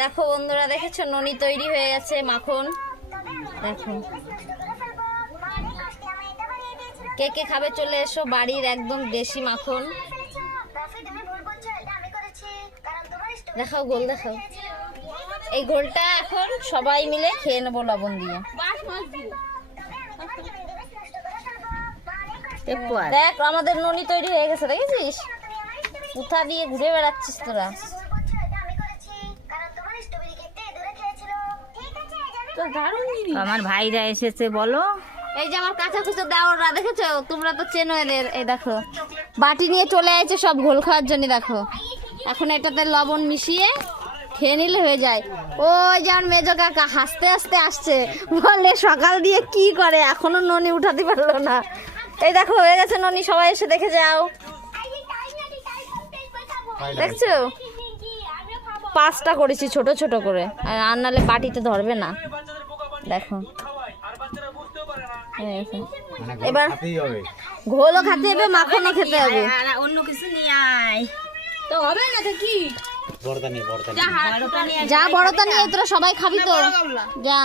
দেখো বন্ধুরা, দেখেছো ননি তৈরি হয়ে গেছে, মাখন। দেখো কে কে খাবে চলে এসো, বাড়ির একদম দেশি মাখন। দেখাও গোল, দেখাও। এই গোলটা এখন সবাই মিলে খেয়ে নেবো লবণ দিয়ে। দেখ আমাদের ননি তৈরি হয়ে গেছে, দেখেছিস? কোথা দিয়ে ঘুরে বেড়াচ্ছিস তোরা? আমার ভাইরা এসেছে, বলো। এই যে আমার কাঁচা কুচো দেওয়ারা, দেখেছো? তোমরা তো চেনো এদের। এই দেখো বাটি নিয়ে চলে আসছে সব ঘোল খাওয়ার জন্য। দেখো এখন এটাতে লবণ মিশিয়ে খেয়ে নিলে হয়ে যায়। ওই যে আমার মেজো কাকা হাসতে হাসতে আসছে, বলে সকাল দিয়ে কি করে এখনো ননি উঠাতে পারলো না। এই দেখো হয়ে গেছে ননি, সবাই এসে দেখে যাও। দেখছো 5টা করেছি ছোট ছোট করে, আর নাহলে বাটিতে ধরবে না। দেখো এবার ঘোলও খেতে হবে, মাখনও খেতে হবে। অন্য কিছু নিয়ে আয় তো হবে না তো কি? যা বড়টা নিয়ে তোরা সবাই খাবি তো যা।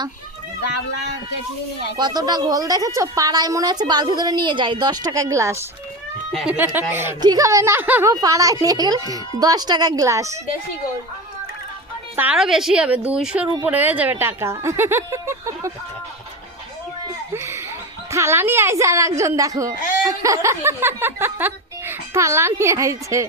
গাবলা কেটলি নিয়ে আয়। কতটা ঘোল দেখেছো? পাড়ায় মনে হচ্ছে বালতি ধরে নিয়ে যায়, 10 টাকা গ্লাস। ঠিক হবে না? পাড়ায় নিয়ে গেলে 10 টাকা গ্লাস, দেশি গোল। তারও বেশি হবে, 200-র উপরে হয়ে যাবে টাকা। থালা নিয়ে আইছে আর একজন, দেখো থালা নিয়ে আইছে।